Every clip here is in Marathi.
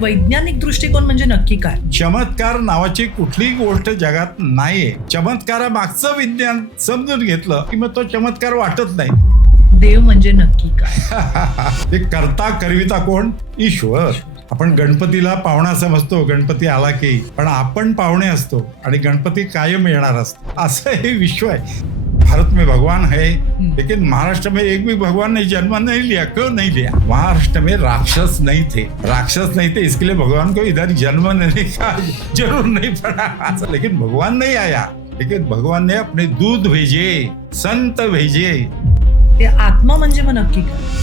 वैज्ञानिक दृष्टिकोन म्हणजे नक्की काय? चमत्कार नावाची कुठलीही गोष्ट जगात नाहीये. चमत्कारामागचं विज्ञान समजून घेतलं की मग तो चमत्कार वाटत नाही. देव म्हणजे नक्की काय? ते करता करविता कोण? ईश्वर. आपण गणपतीला पाहुणा समजतो, गणपती आला की, पण आपण पाहुणे असतो आणि गणपती कायम येणार असतो. असं हे विश्व आहे. भारत में भगवान है, लेकिन महाराष्ट्र में एक भी भगवान ने जन्म नहीं लिया. क्यों नहीं लिया? महाराष्ट्र में राक्षस नहीं थे. राक्षस नहीं थे, इसके लिए भगवान को इधर जन्म लेने का जरूर नहीं पड़ा. लेकिन भगवान नहीं आया, लेकिन भगवान ने अपने दूध भेजे, संत भेजे. ते आत्मा म्हणजे मग नक्की काय?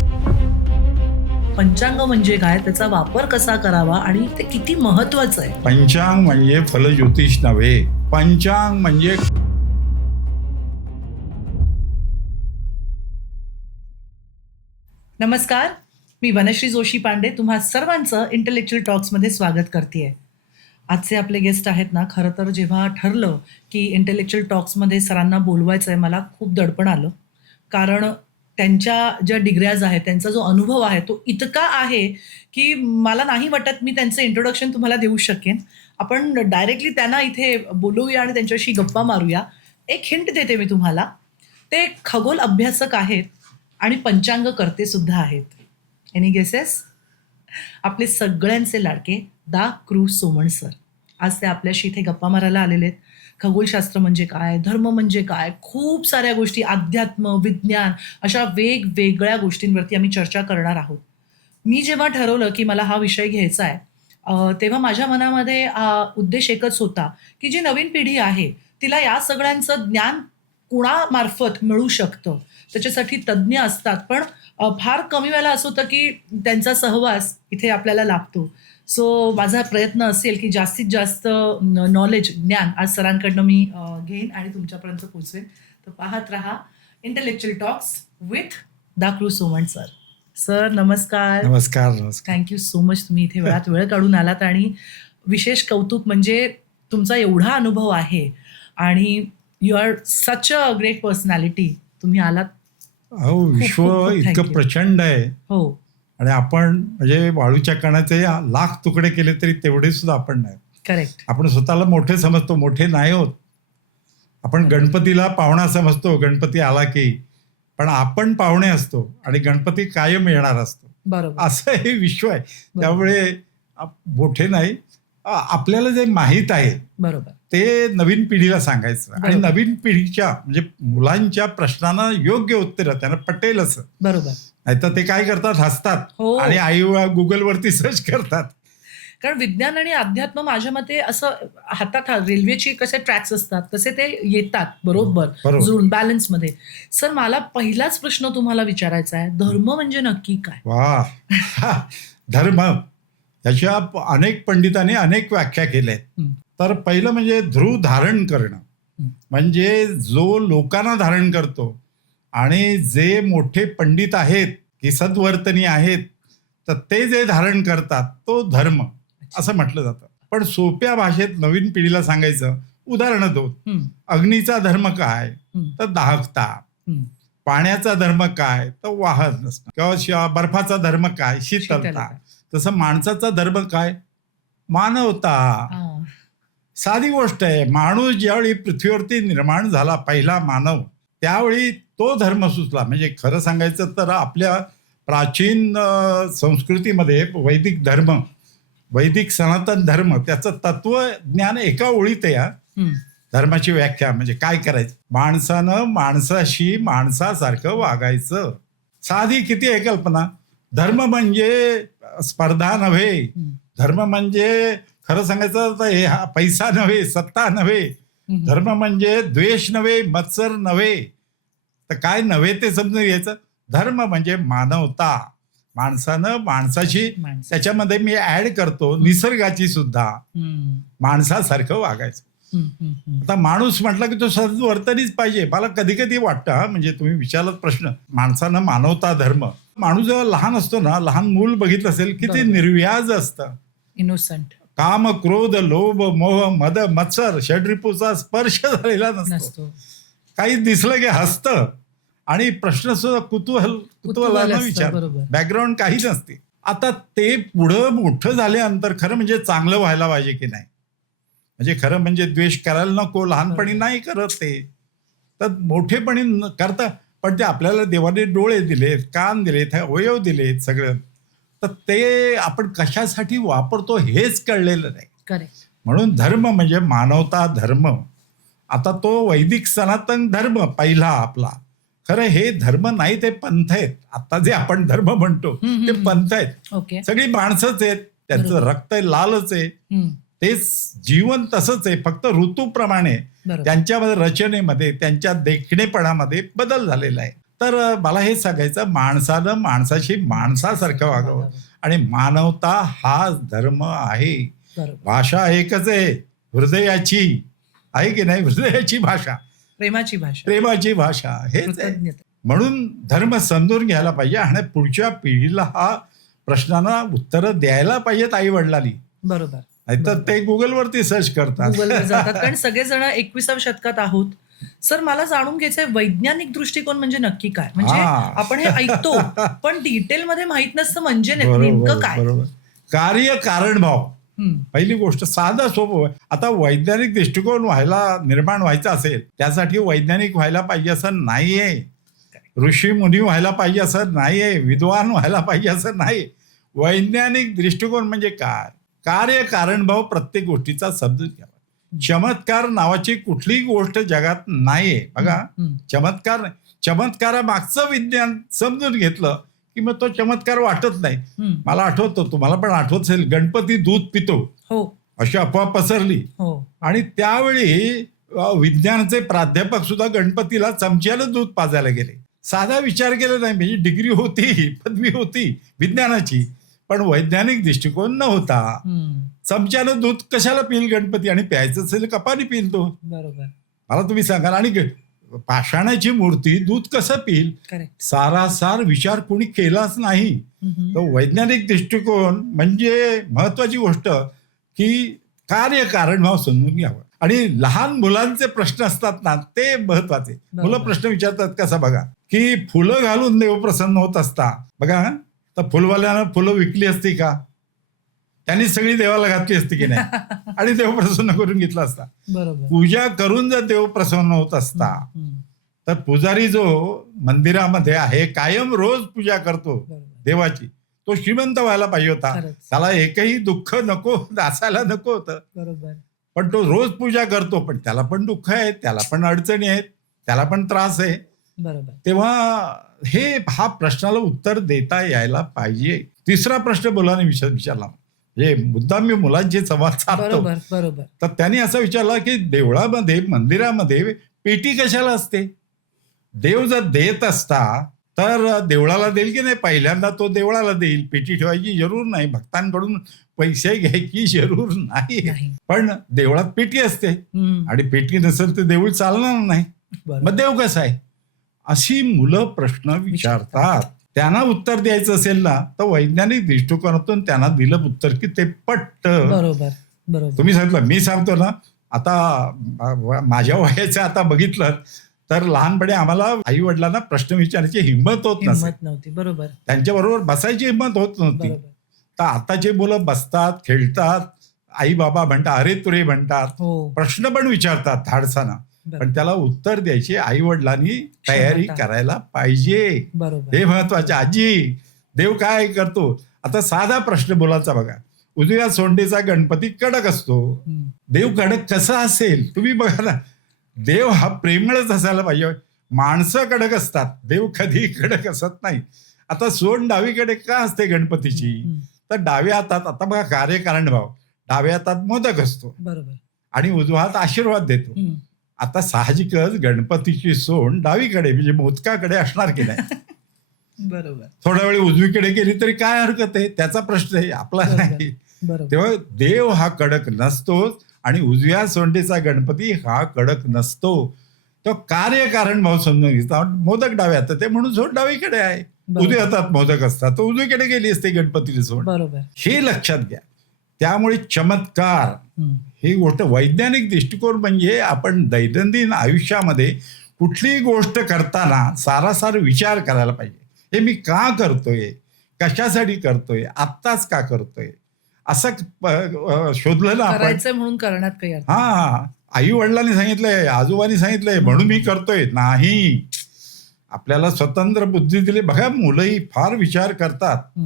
पंचांग म्हणजे काय, त्याचा वापर कसा करावा आणि ते किती महत्वाचं आहे? पंचांग म्हणजे फलज्योतिष नव्हे. पंचांग म्हणजे नमस्कार, मी वनश्री जोशी पांडे तुम्हा सर्वांचं इंटेलेक्च्युअल टॉक्समध्ये स्वागत करते. आजचे आपले गेस्ट आहेत ना, खरं तर जेव्हा ठरलं की इंटेलेक्च्युअल टॉक्समध्ये सरांना बोलवायचं आहे, मला खूप दडपण आलं. कारण त्यांच्या ज्या डिग्र्याज आहेत, त्यांचा जो अनुभव आहे तो इतका आहे की मला नाही वाटत मी त्यांचं इंट्रोडक्शन तुम्हाला देऊ शकेन. आपण डायरेक्टली त्यांना इथे बोलवूया आणि त्यांच्याशी गप्पा मारूया. एक हिंट देते मी तुम्हाला. ते खगोल अभ्यासक आहेत आणि पंचांग करते सुद्धा आहेत. Any guesses? आपले सगळ्यांचे लाडके दा. कृ. सोमण सर. आज ते आपल्याशी इथे गप्पा मारायला आलेले आहेत. खगोलशास्त्र म्हणजे काय, धर्म म्हणजे काय, खूप साऱ्या गोष्टी, अध्यात्म, विज्ञान, अशा वेगवेगळ्या गोष्टींवरती आम्ही चर्चा करणार आहोत. मी जेव्हा ठरवलं की मला हा विषय घ्यायचा आहे, तेव्हा माझ्या मनामध्ये उद्देश एकच होता की जी नवीन पिढी आहे तिला या सगळ्यांचं ज्ञान कुणामार्फत मिळू शकतं. त्याच्यासाठी तज्ज्ञ असतात, पण फार कमी वेळेला असं होतं की त्यांचा सहवास इथे आपल्याला लाभतो. सो माझा प्रयत्न असेल की जास्तीत जास्त नॉलेज, ज्ञान आज सरांकडनं मी घेईन आणि तुमच्यापर्यंत पोहोचवेन. तर पाहत रहा इंटेलेक्च्युअल टॉक्स विथ दा. कृ. सोमण सर. सर नमस्कार. नमस्कार. नमस्कार. Thank you so much. तुम्ही इथे वेळात वेळ काढून आलात आणि विशेष कौतुक म्हणजे तुमचा एवढा अनुभव आहे आणि you R such a great personality. तुम्ही आलात. अहो, विश्व खूप thank इतकं you. प्रचंड आहे हो, आणि आपण म्हणजे वाळूच्या कणाचे लाख तुकडे केले तरी तेवढे सुद्धा आपण नाही. करेक्ट. आपण स्वतःला मोठे समजतो, मोठे नाही होत. आपण गणपतीला पाहुणा समजतो, गणपती आला की, पण आपण पाहुणे असतो आणि गणपती कायम येणार असतो. बरोबर. असं हे विश्व आहे. त्यामुळे मोठे नाही, आपल्याला जे माहीत आहे बरोबर. ते नवीन पिढीला सांगायचं आणि बरोबर. नवीन पिढीच्या म्हणजे मुलांच्या प्रश्नांना योग्य उत्तर त्यांना पटेल असं. बरोबर. नाहीतर ते काय करतात, हसतात हो. आणि आई गुगलवरती सर्च करतात. कारण विज्ञान आणि अध्यात्म माझ्या मते असं हातात रेल्वेची कसे ट्रॅक्स असतात तसे ते येतात बरोबर बरोबर. जुळून बॅलन्समध्ये. सर मला पहिलाच प्रश्न तुम्हाला विचारायचा आहे, धर्म म्हणजे नक्की काय? वा. धर्म याच्या अनेक पंडितांनी अनेक व्याख्या केल्या आहेत. हं. तर पहिलं म्हणजे ध्रुव धारण करणं, म्हणजे जो लोकांना धारण करतो आणि जे मोठे पंडित आहेत की सद्वर्तनी आहेत तर ते जे धारण करतात तो धर्म असं म्हटलं जातं. पण सोप्या भाषेत नवीन पिढीला सांगायचं, उदाहरणं दोन. हं, अग्नीचा धर्म काय हं, तर दाहकता. हं. पाण्याचा धर्म काय तर वाहत नसणं. किंवा बर्फाचा धर्म काय, शीतलता. शीतलता. तसं माणसाचा धर्म काय, मानवता. हां. साधी गोष्ट आहे. माणूस ज्यावेळी पृथ्वीवरती निर्माण झाला पहिला मानव, त्यावेळी तो धर्म सुचला. म्हणजे खरं सांगायचं तर आपल्या प्राचीन संस्कृतीमध्ये वैदिक धर्म, वैदिक सनातन धर्म, त्याचं तत्वज्ञान एका ओळीत आहे. हं. धर्माची व्याख्या म्हणजे काय करायचं, माणसानं माणसाशी माणसासारखं वागायचं. साधी किती आहे कल्पना. धर्म म्हणजे स्पर्धा नव्हे. हं. धर्म म्हणजे खरं सांगायचं तर हे पैसा नव्हे, सत्ता नव्हे. हं. धर्म म्हणजे द्वेष नव्हे, मत्सर नव्हे. तर काय नव्हे ते समजून घ्यायचं. धर्म म्हणजे मानवता. माणसानं माणसाशी, माणसं. त्याच्यामध्ये मी ऍड करतो निसर्गाची सुद्धा, हं. माणसासारखं वागायचं. हं, हं, हं. आता माणूस म्हटला की तो सद्वर्तनीच पाहिजे. मला कधी कधी वाटतं, म्हणजे तुम्ही विचारलात प्रश्न, माणसानं मानवता धर्म. माणूस जेव्हा लहान असतो ना, लहान मूल बघितलं असेल किती बरोबर. निर्व्याज असतं. इनोसंट काम, क्रोध, लोभ, मोह, मद, मत्सर, षड्रिपूचा स्पर्श झालेला नसतो. नसतो. काही दिसलं की हसतं आणि प्रश्न सुद्धा कुतूहल कुतूहलानं असतं, विचार. बरोबर. बॅकग्राऊंड काही नसते. आता ते पुढं मोठं झाल्यानंतर खरं म्हणजे चांगलं व्हायला पाहिजे की नाही, म्हणजे खरं म्हणजे द्वेष करायला नको, लहानपणी नाही करत ते, तर मोठेपणी करता. पण ते आपल्याला देवाने डोळे दिलेत, कान दिलेत, अवयव दिलेत सगळं, तर ते आपण कशासाठी वापरतो हेच कळलेलं नाही. करेक्ट. म्हणून धर्म म्हणजे मानवता धर्म. आता तो वैदिक सनातन धर्म पहिला आपला, खरं हे धर्म नाही, ते पंथ आहेत. आता जे आपण धर्म म्हणतो ते पंथ आहेत. ओके. सगळी माणसंच आहेत, त्यांचं बरोबर. रक्त लालच आहे, तेच जीवन तसंच आहे, फक्त ऋतूप्रमाणे बरोबर. त्यांच्यामध्ये रचनेमध्ये त्यांच्या देखणेपणामध्ये बदल झालेला आहे. तर मला हे सांगायचं, माणसानं माणसाशी माणसासारखं वागावं आणि मानवता हा धर्म आहे. बरोबर. भाषा एकच आहे, हृदयाची आहे की नाही, हृदयाची भाषा, प्रेमाची भाषा, प्रेमाची भाषा हेच आहे. कृतज्ञता. म्हणून धर्म समजून घ्यायला पाहिजे आणि पुढच्या पिढीला हा प्रश्नांना उत्तरं द्यायला पाहिजेत आई वडिलांनी. बरोबर. नाहीतर ते गुगलवरती सर्च करतात. गुगलवर जातात, कारण सगळेजण 21व्या शतकात आहोत. सर, मला जाणून घ्यायचंय वैज्ञानिक दृष्टिकोन म्हणजे नक्की काय? म्हणजे हा. आपण हे ऐकतो पण डिटेलमध्ये माहित नसतं म्हणजे नेमकं बरोबर काय? बरोबर. कार्य कारण भाव हम्म. पहिली गोष्ट, साधा सोपं. आता वैज्ञानिक दृष्टिकोन निर्माण व्हायचा असेल, त्यासाठी वैज्ञानिक व्हायला पाहिजे असं नाहीये, ऋषी मुनी व्हायला पाहिजे असं नाहीये, विद्वान व्हायला पाहिजे असं नाही. वैज्ञानिक दृष्टिकोन म्हणजे काय? कार्य कारण भाव प्रत्येक गोष्टीचा समजून घ्यावा. चमत्कार नावाची कुठलीही गोष्ट जगात नाहीये. बघा, चमत्कार, चमत्कारामागचं विज्ञान समजून घेतलं की मग तो चमत्कार वाटत नाही. मला आठवतो, तुम्हाला पण आठवत असेल, गणपती दूध पितो हो अशी अफवा पसरली हो. आणि त्यावेळी विज्ञानाचे प्राध्यापक सुद्धा गणपतीला चमच्यानं दूध पाजायला गेले. साधा विचार केला नाही, म्हणजे डिग्री होती, पदवी होती विज्ञानाची, पण वैज्ञानिक दृष्टिकोन नव्हता. चमच्यानं दूध कशाला पिल गणपती, आणि प्यायचं असेल कपाने पिल तो. बरोबर. मला तुम्ही सांगाल, आणि पाषाणाची मूर्ती दूध कसं पिल? करेक्ट. सारासार विचार कोणी केलाच नाही. तो वैज्ञानिक दृष्टिकोन म्हणजे महत्वाची गोष्ट की कार्य कारण भाव समजून घ्यावं. आणि लहान मुलांचे प्रश्न असतात ना, ते महत्वाचे. मुलं प्रश्न विचारतात कसा, बघा, की फुलं घालून देव प्रसन्न होत असता, बघा, तर फुलवाल्यानं फुलं विकली असती का? त्यांनी सगळी देवाला घातली असती की नाही, आणि देव प्रसन्न करून घेतला असता. बरोबर. पूजा करून जर देव प्रसन्न होत असता, तर पुजारी जो मंदिरामध्ये आहे कायम रोज पूजा करतो देवाची, तो श्रीमंत व्हायला पाहिजे होता. त्याला एकही दुःख नको, असायला नको होतं. बरोबर. पण तो रोज पूजा करतो, पण त्याला पण दुःख आहे, त्याला पण अडचणी आहेत, त्याला पण त्रास आहे. बरोबर. तेव्हा हा प्रश्नाला उत्तर देता यायला पाहिजे. तिसरा प्रश्न मुलाने विचारला, म्हणजे मुद्दाम मी मुलांचे संवाद साधतो, बरोबर. तर त्यांनी असं विचारलं की देवळामध्ये, मंदिरामध्ये पेटी कशाला असते? देव जर देत असता तर देवळाला देईल की नाही? पहिल्यांदा तो देवळाला देईल, पेटी ठेवायची जरूर नाही, भक्तांकडून पैसे घ्यायची जरूर नाही. पण देवळात पेटी असते, आणि पेटी नसेल तर देऊळ चालणार नाही, मग देव कसा आहे? अशी मुलं प्रश्न विचारतात. त्यांना उत्तर द्यायचं असेल ना, तर वैज्ञानिक दृष्टिकोनातून त्यांना दिलं उत्तर की ते पटतं. बरोबर. तुम्ही सांगितलं, मी सांगतो ना, आता माझ्या वयाचं आता बघितलं तर लहानपणी आम्हाला आई वडिलांना प्रश्न विचारायची हिंमत होत नव्हती. बरोबर. त्यांच्याबरोबर बसायची हिंमत होत नव्हती. तर आताचे मुलं बसतात, खेळतात, आई बाबा म्हणतात, अरे तुरे म्हणतात, प्रश्न पण विचारतात धाडसाना, पण त्याला उत्तर द्यायची आई वडिलांनी तयारी करायला पाहिजे. हे महत्वाचे. आजी, देव काय करतो? आता साधा प्रश्न मुलाचा बघा, उजव्या सोंडेचा गणपती कडक असतो, देव कडक कसा असेल? तुम्ही बघा ना, देव हा प्रेमळच असायला पाहिजे. माणसं कडक असतात, देव कधी कडक असत नाही. आता सोंड डावीकडे का असते गणपतीची? तर डाव्या हातात, आता बघा कार्य कारण भाव, डाव्या हातात मोदक असतो, बरोबर, आणि उजवा हात आशीर्वाद देतो. आता साहजिकच गणपतीची सोंड डावीकडे म्हणजे मोदकाकडे असणार की नाही? बरोबर. थोड्या वेळ उजवीकडे गेली तरी काय हरकत आहे? त्याचा प्रश्न आहे, आपला नाही. तेव्हा देव हा कडक नसतो, आणि उजव्या सोंडेचा गणपती हा कडक नसतो. तो कार्य कारण भाव समजून घेतला. मोदक डाव्या हातात आहे म्हणून सोंड डावीकडे आहे, उजव्या हातात मोदक असतात तर उजवीकडे गेली असते गणपतीची सोंड. हे लक्षात घ्या. त्यामुळे चमत्कार ही गोष्ट, वैज्ञानिक दृष्टिकोन म्हणजे आपण दैनंदिन आयुष्यामध्ये कुठलीही गोष्ट करताना सारासार विचार करायला पाहिजे. हे मी का करतोय? कशासाठी करतोय, आत्ताच का करतोय, असं शोधलं ना आपण. करायचंय म्हणून करण्यात काही अर्थ नाही. हा, आई वडिलांनी सांगितलंय, आजोबांनी सांगितलंय म्हणून मी करतोय नाही. आपल्याला स्वतंत्र बुद्धी दिली. बघा, मुलंही फार विचार करतात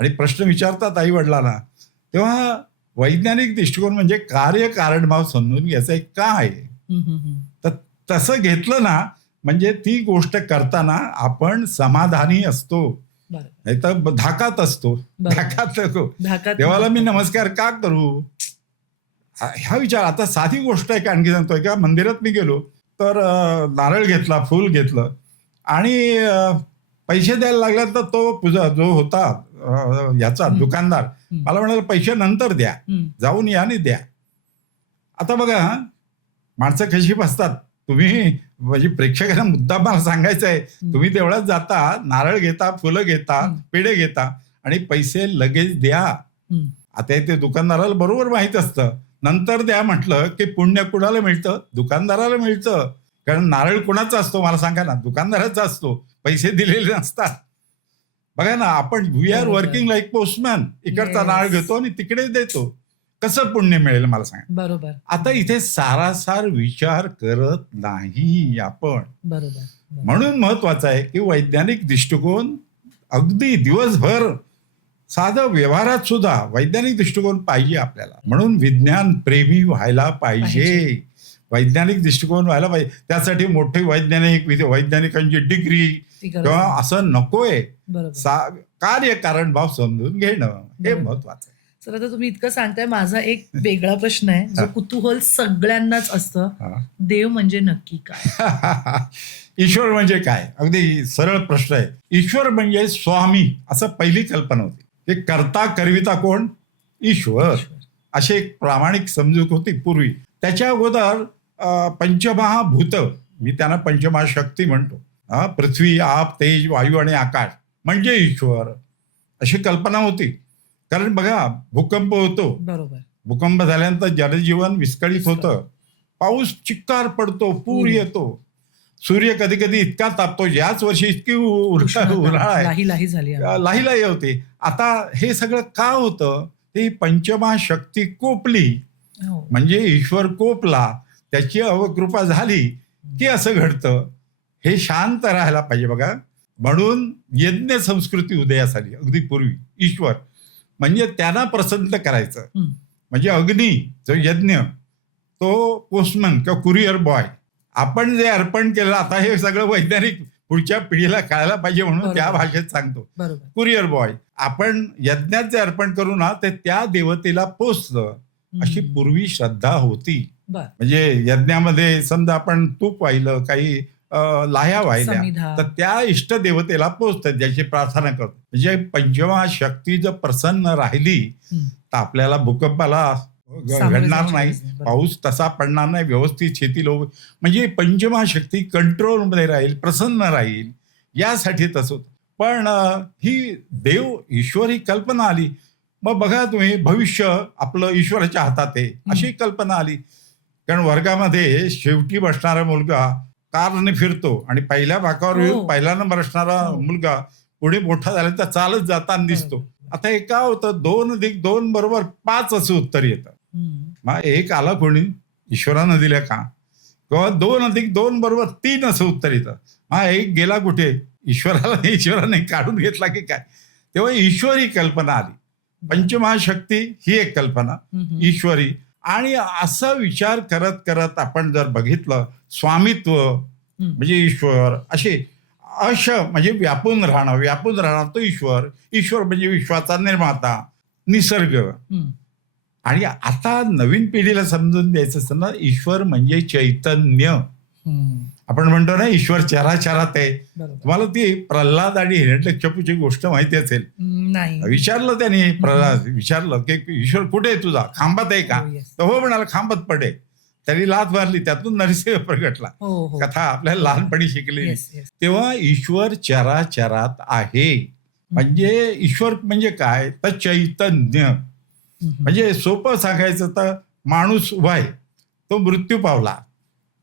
आणि प्रश्न विचारतात आई वडिलांना. तेव्हा वैज्ञानिक दृष्टिकोन म्हणजे कार्य कारणभाव समजून घ्यायचं काय आहे. तर तसं घेतलं ना, म्हणजे ती गोष्ट करताना आपण समाधानी असतो, बरोबर. नाही तर धाकात असतो. बरोबर. धाकात नको. धाकात देवाला मी नको. नमस्कार का करू, ह्या विचार. आता साधी गोष्ट आहे की आणखी सांगतोय का, मंदिरात मी गेलो तर नारळ घेतला, फूल घेतलं आणि पैसे द्यायला लागला तर तो पूजा जो होता याचा दुकानदार मला म्हणाला पैसे नंतर द्या, जाऊन या आणि द्या. आता बघा, माणसं कशी बसतात. तुम्ही म्हणजे प्रेक्षकांना मुद्दा मला सांगायचा आहे, तुम्ही देवळात जाता, नारळ घेता, फुलं घेता, पेढे घेता आणि पैसे लगेच द्या. आता ते दुकानदाराला बरोबर माहित असतं. नंतर द्या म्हटलं की पुण्य कुणाला मिळतं, दुकानदाराला मिळतं. कारण नारळ कुणाचा असतो मला सांगा ना, दुकानदाराचा असतो, पैसे दिलेले नसतात. बघा ना, आपण we are working like postman. इकडचा नारळ घेतो आणि तिकडे देतो. कसं पुण्य मिळेल मला सांगा. बरोबर. आता इथे सारासार विचार करत नाही आपण. बरोबर. म्हणून महत्वाचं आहे की वैज्ञानिक दृष्टिकोन अगदी दिवसभर, साधं व्यवहारात सुद्धा वैज्ञानिक दृष्टिकोन पाहिजे आपल्याला. म्हणून विज्ञान प्रेमी व्हायला पाहिजे, वैज्ञानिक दृष्टिकोन व्हायला पाहिजे. त्यासाठी मोठे वैज्ञानिकांची डिग्री किंवा असं नकोय. कार्य कारण भाव समजून घेणं हे महत्वाचं आहे. सर, आता तुम्ही इतकं सांगताय, माझा एक वेगळा प्रश्न आहे जो कुतूहल सगळ्यांनाच असतं. देव म्हणजे नक्की काय? ईश्वर म्हणजे काय? अगदी सरळ प्रश्न आहे. ईश्वर म्हणजे स्वामी, असं पहिली कल्पना होती. ते करता करविता कोण? ईश्वर. अशी एक प्रामाणिक समजूक होती पूर्वी. त्याच्या अगोदर पंचमहाभूत, मी त्यांना पंचमहाशक्ती म्हणतो, पृथ्वी, आप, तेज, वायू आणि आकाश म्हणजे ईश्वर, अशी कल्पना होती. कारण बघा, भूकंप होतो, बरोबर, भूकंप झाल्यानंतर जनजीवन विस्कळीत होतं, पाऊस चिक्कार पडतो, पूर येतो, सूर्य कधी कधी इतका तापतो, याच वर्षी इतकी उन्हाळा आहे, लाही होते. आता हे सगळं का होतं? ते पंचमहाशक्ती कोपली, म्हणजे ईश्वर कोपला, त्याची अवकृपा झाली की असं घडतं. हे शांत राहायला पाहिजे बघा. म्हणून यज्ञ संस्कृती उदयास आली अगदी पूर्वी. ईश्वर म्हणजे त्यांना प्रसन्न करायचं. म्हणजे अग्नी जो यज्ञ, तो पोस्टमन किंवा कुरिअर बॉय, आपण जे अर्पण केलं, आता हे सगळं वैज्ञानिक पुढच्या पिढीला कळायला पाहिजे म्हणून त्या भाषेत सांगतो. कुरिअर बॉय, आपण यज्ञात जे अर्पण करू ना, ते त्या देवतेला पोचतं, अशी पूर्वी श्रद्धा होती. म्हणजे यज्ञामध्ये समजा आपण तूप वाहिलं, काही लाह्या वाहिल्या, तर त्या इष्ट देवतेला पोचतात, ज्याची प्रार्थना करतो. म्हणजे पंचमहाशक्ती जर प्रसन्न राहिली तर आपल्याला भूकंपाला घडणार नाही, पाऊस तसा पडणार नाही, व्यवस्थित शेती लोक, म्हणजे पंचमहाशक्ती कंट्रोलमध्ये राहील, प्रसन्न राहील, यासाठी तसं होतं. पण ही देव ईश्वर ही कल्पना आली. मग बघा तुम्ही, भविष्य आपलं ईश्वराच्या हातात आहे अशी कल्पना आली. कारण वर्गामध्ये शेवटी बसणारा मुलगा कारने फिरतो आणि पहिल्या भागावर येऊन पहिला नंबर असणारा मुलगा पुढे मोठा झाला तर चालत जाताना दिसतो. आता हे का होतं? 2+2 = 5 असं उत्तर येतं. मग एक आला कोणी ईश्वरानं दिलं का? किंवा 2+2 = 3 असं उत्तर येतं. हा एक गेला कुठे? ईश्वराने काढून घेतला की काय? तेव्हा ईश्वरी कल्पना आली. पंचमहाशक्ती ही एक कल्पना ईश्वरी. आणि असा विचार करत करत आपण जर बघितलं, स्वामित्व म्हणजे ईश्वर, असे म्हणजे व्यापून राहणार तो ईश्वर. ईश्वर म्हणजे विश्वाचा निर्माता, निसर्ग. आणि आता नवीन पिढीला समजून द्यायचं असतं ना, ईश्वर म्हणजे चैतन्य. आपण म्हणतो ना, ईश्वर चराचरात आहे. तुम्हाला ती प्रल्हाद आणि हिरण्यकश्यपूची गोष्ट माहिती असेल. विचारलं त्याने, प्रल्हाद विचारलं की ईश्वर कुठे आहे तुझा? खांबात आहे का? तर हो म्हणाला, खांबात पडे. त्यांनी लाथ मारली, त्यातून नरसिंह प्रगटला. कथा आपल्याला लहानपणी शिकली. तेव्हा ईश्वर चराचरात आहे. म्हणजे ईश्वर म्हणजे काय? तर चैतन्य. म्हणजे सोपं सांगायचं तर, माणूस उभा आहे, तो मृत्यू पावला,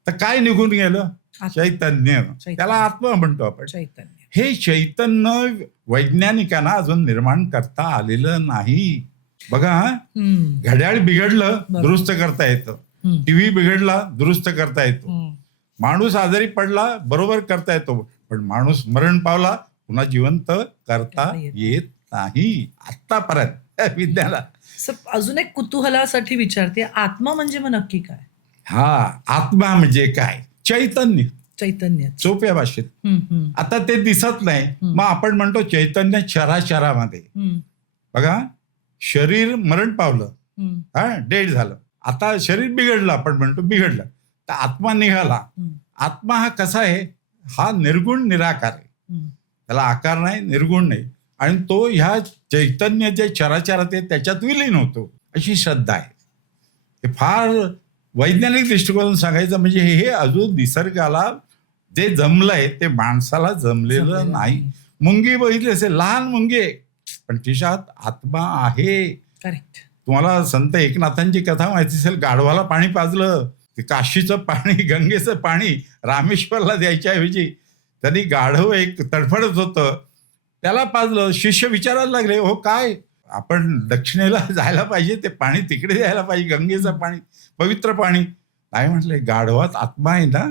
तर काय निघून गेलं? चैतन्य. त्याला आत्मा म्हणतो आपण. हे चैतन्य वैज्ञानिकांना अजून निर्माण करता आलेलं नाही. बघा, घड्याळ बिघडलं बरोबर. दुरुस्त करता येतं, टीव्ही बिघडला दुरुस्त करता येतो, माणूस आजारी पडला बरोबर करता येतो, पण माणूस मरण पावला पुन्हा जिवंत करता येत नाही आतापर्यंत विज्ञानाला. अजून एक कुतूहलासाठी विचारते, आत्मा म्हणजे मग नक्की काय? आत्मा म्हणजे काय? चैतन्य. चैतन्य सोप्या भाषेत. आता ते दिसत नाही, मग आपण म्हणतो चैतन्य चराचरामध्ये. बघा, शरीर मरण पावलं, डेड झालं, आता शरीर बिघडलं, आपण म्हणतो बिघडलं, तर आत्मा निघाला. आत्मा हा कसा आहे? हा निर्गुण निराकार आहे, त्याला आकार नाही, निर्गुण नाही, आणि तो ह्या चैतन्य जे चराचरात आहे त्याच्यात विलीन होतो, अशी श्रद्धा आहे. हे फार वैज्ञानिक दृष्टिकोनातून सांगायचं म्हणजे हे अजून निसर्गाला जे जमलंय ते माणसाला जमलेलं नाही. मुंगी बघितली असेल, लहान मुंगी आहे, पण तिच्यात आत्मा आहे. करेक्ट. तुम्हाला संत एकनाथांची कथा माहिती असेल, गाढवाला पाणी पाजलं, ते काशीचं पाणी, गंगेचं पाणी रामेश्वरला द्यायच्या ऐवजी त्यांनी गाढव एक तडफडत होतं त्याला पाजलं. शिष्य विचारायला लागले, हो काय, आपण दक्षिणेला जायला पाहिजे, ते पाणी तिकडे द्यायला पाहिजे, गंगेचं पाणी, पवित्र पाणी. काय म्हटलंय, गाढवात आत्मा आहे ना.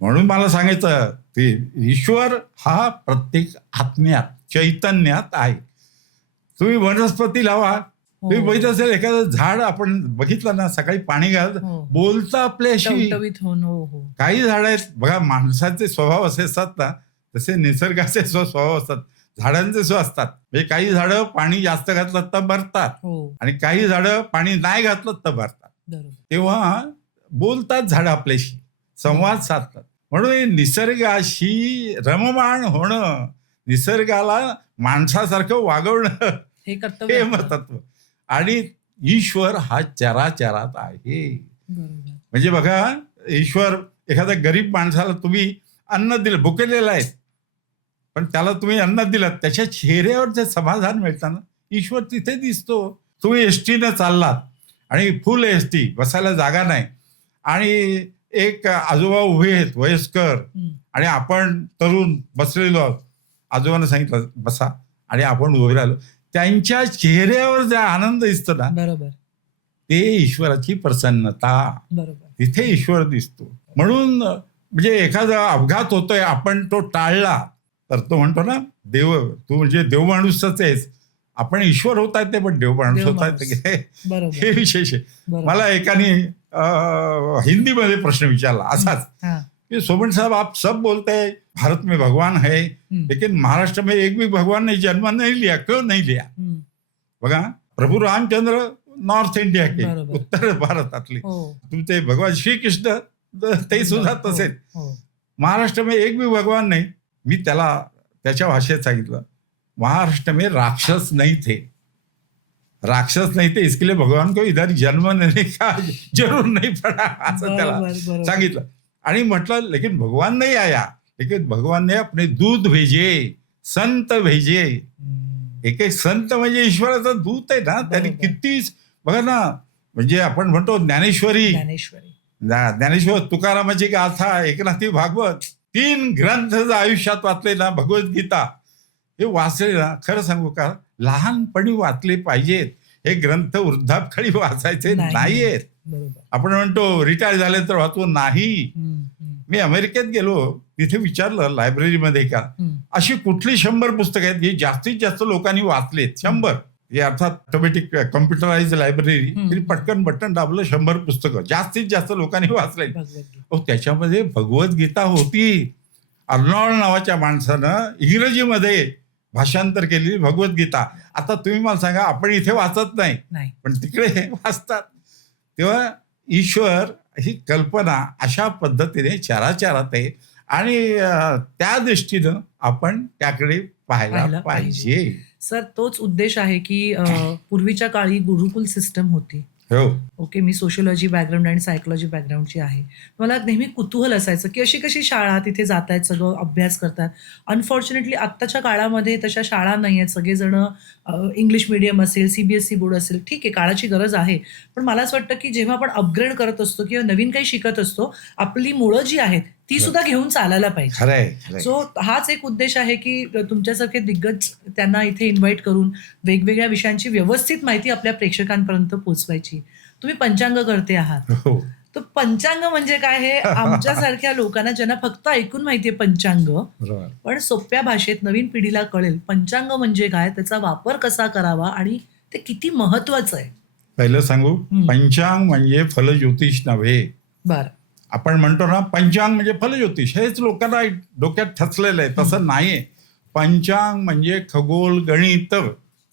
म्हणून मला सांगायचं ते ईश्वर हा प्रत्येक आत्म्यात, चैतन्यात आहे. तुम्ही वनस्पती लावा, तुम्ही बघितलं असेल एखादं झाड आपण बघितलं ना, सकाळी पाणी घाल, बोलतं आपल्याशी. काही झाड आहेत बघा, माणसाचे स्वभाव असे असतात ना, तसे निसर्गाचे स्वभाव असतात, झाडांचे सुद्धा असतात. म्हणजे काही झाडं पाणी जास्त घातलं तर भरतात, आणि काही झाडं पाणी नाही घातलं तर भरतात. तेव्हा बोलतात झाडं आपल्याशी, संवाद साधतात. म्हणून निसर्गाशी रममाण होणं, निसर्गाला माणसासारखं वागवणं, हे महत्त्व. आणि ईश्वर हा चराचरात आहे. म्हणजे बघा, ईश्वर एखाद्या गरीब माणसाला तुम्ही अन्न दिलं, भुकेलेलं आहे, पण त्याला तुम्ही अन्न दिलं, त्याच्या चेहऱ्यावर जे समाधान मिळतं ना, ईश्वर तिथे दिसतो. तुम्ही एसटीनं चाललात आणि फुल एसटी, बसायला जागा नाही, आणि एक आजोबा उभे आहेत वयस्कर, आणि आपण तरुण बसलेलो आहोत, आजोबांना सांगितलं बसा, आणि आपण उभे राहिलो, त्यांच्या चेहऱ्यावर जे आनंद दिसतो ना, बरोबर, ते ईश्वराची प्रसन्नता. बरोबर, तिथे ईश्वर दिसतो. म्हणून म्हणजे एखादा अपघात होतोय, आपण तो टाळला तर तो म्हणतो ना, देव, तू म्हणजे देव माणूसच आहेस. आपण ईश्वर होत आहेत ते, पण देव माणूस होत आहेत, हे विशेष आहे. मला एकाने हिंदीमध्ये प्रश्न विचारला असाच, कि सोमन साहब, आप सब बोलते हैं भारत में भगवान है, लेकिन महाराष्ट्र में एक भी भगवान ने जन्म नहीं लिया, क्यों नहीं लिया? बघा, प्रभू रामचंद्र नॉर्थ इंडिया के, उत्तर भारतातले, तुमचे भगवान श्रीकृष्ण ते सुद्धा तसेच. महाराष्ट्र में एक भी भगवान नहीं. मी त्याला त्याच्या भाषेत सांगितलं, महाराष्ट्र में राक्षस नहीं थे, राक्षस नहीं थे, इसके लिए भगवान को इधर जन्म लेने का जरूर नहीं पड़ा, असं त्याला सांगितलं. आणि म्हटलं, लेकिन भगवान नहीं आया, लेकिन भगवान ने अपने दूत भेजे, संत भेजे. एक एक संत म्हणजे ईश्वराचा दूत आहे ना, त्यांनी किती, बघा ना, म्हणजे आपण म्हणतो ज्ञानेश्वरी, ज्ञानेश्वर तुकारामाची गाथा, एकनाथी भागवत, 3 ग्रंथ आयुष्यात वाचले ना, भगवद्गीता हे वाचले ना, खरं सांगू का, लहानपणी वाचले पाहिजेत. हे ग्रंथ वृद्धापकाळी वाचायचे नाहीयेत. आपण म्हणतो रिटायर झाले तर वाचू, नाही. मी अमेरिकेत गेलो, तिथे विचारलं लायब्ररीमध्ये का अशी कुठली 100 पुस्तकं आहेत जी जास्तीत जास्त लोकांनी वाचलेत. 100, हे अर्थात ऑटोमॅटिक कम्प्युटराइज लायब्ररी, पटकन बटन दाबलं, 100 पुस्तकं जास्तीत जास्त लोकांनी वाचले. त्याच्यामध्ये भगवद्गीता होती. अर्नॉल्ड नावाच्या माणसानं इंग्रजीमध्ये भाषांतर केलेली भगवद्गीता. आता तुम्ही मला सांगा, आपण इथे वाचत नाही, पण तिकडे वाचतात. तेव्हा ईश्वर ही कल्पना अशा पद्धतीने चराचरात आहे, आणि त्या दृष्टीनं आपण त्याकडे पाहायला पाहिजे. सर, तोच उद्देश आहे की पूर्वीच्या काळी गुरुकुल सिस्टम होती. ओके, मी सोशियोलॉजी बॅकग्राऊंड आणि सायकोलॉजी बॅकग्राऊंडची आहे. मला नेहमी कुतूहल असायचं की अशी कशी शाळा तिथे जात आहेत, सगळं अभ्यास करतात. अनफॉर्च्युनेटली आत्ताच्या काळामध्ये तशा शाळा नाही आहेत. सगळेजण इंग्लिश मिडियम असेल, CBSE बोर्ड असेल, ठीक आहे, काळाची गरज आहे. पण मला असं वाटतं की जेव्हा आपण अपग्रेड करत असतो किंवा नवीन काही शिकत असतो, आपली मुळं जी आहेत ती सुद्धा घेऊन चालायला पाहिजे. खरंय. सो हाच एक उद्देश आहे की तुमच्यासारखे दिग्गज त्यांना इथे इन्व्हाइट करून वेगवेगळ्या विषयांची व्यवस्थित माहिती आपल्या प्रेक्षकांपर्यंत पोहोचवायची. तुम्ही पंचांग करते आहात. हो. तर पंचांग म्हणजे काय हे आमच्यासारख्या लोकांना ज्यांना फक्त ऐकून माहितीये पंचांग, बरोबर. पण सोप्या भाषेत नवीन पिढीला कळेल पंचांग म्हणजे काय, त्याचा वापर कसा करावा आणि ते किती महत्वाचं आहे. पहिलं सांगू, पंचांग म्हणजे फलज्योतिष नव्हे. बरं. आपण म्हणतो ना पंचांग म्हणजे फलज्योतिष, हेच लोकांना डोक्यात ठसलेलं आहे. तसं नाहीये. पंचांग म्हणजे खगोल गणित,